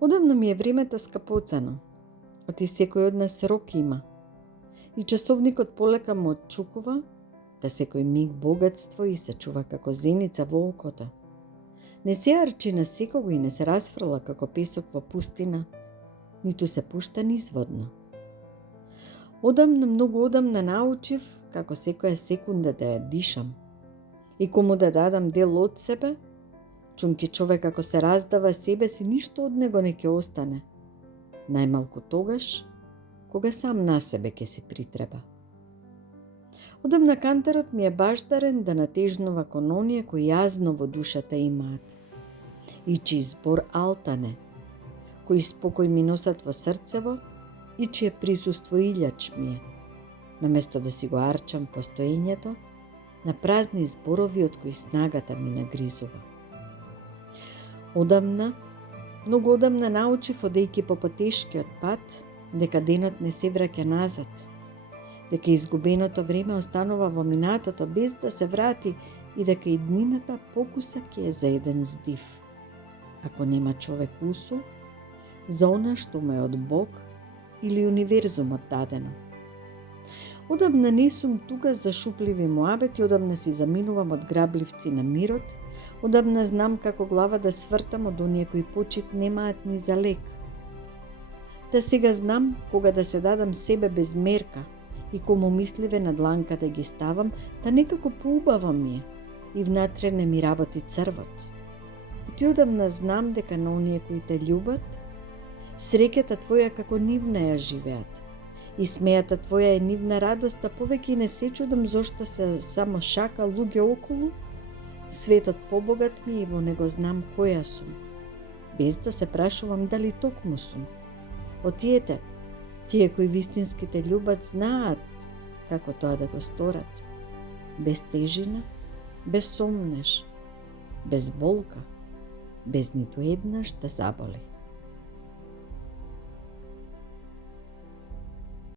Одамна ми е времето скапоцено. Оти секој од нас рок има. И часовникот полека му отчукува, да секој миг богатство и се чува како зеница во окото. Не се арчи на секого и не се расфрла како песок во пустина, ниту се пушта низводно. Многу одамна научив како секоја секунда да ја дишам и кому да дадам дел од себе, чунки човек ако се раздава себе си, ништо од него не ќе остане. Најмалку тогаш, кога сам на себе ќе си притреба. Одамна кантерот ми е баждарен да натежнува кон оние кои јазно во душата имаат. И чиј збор алтане, кои спокој ми носат во срцево и чие присуство илјач ми е, наместо да си го арчам постоењето на празни зборови од кои снагата ми нагризува. Многу одамна научив, одејќи по потешкиот пат, дека денот не се враќа назад, дека изгубеното време останува во минатото без да се врати и дека и днината покуса ќе е за еден здив. Ако нема човек усул, за она што му е од Бог или универзумот дадено. Одамна не сум тука за шупливи муабети, одамна си заминувам од грабливци на мирот, одамна знам како глава да свртам од оние кои почит немаат ни за лек. Та сега знам кога да се дадам себе без мерка и кому мисливе на дланка да ги ставам, та некако поубава ми е и внатре не ми работи црвот. Оти одамна знам дека на оние кои те љубат, среќата твоја како нивна ја живеат. И смејата твоја е нивна радост, а повеќе не се чудам зошто се само шака луѓе околу. Светот побогат ми и во него знам која сум, без да се прашувам дали токму сум. Отиете, тие кои вистински те љубат знаат како тоа да го сторат. Без тежина, без сомнеш, без болка, без ниту еднаш да заболи.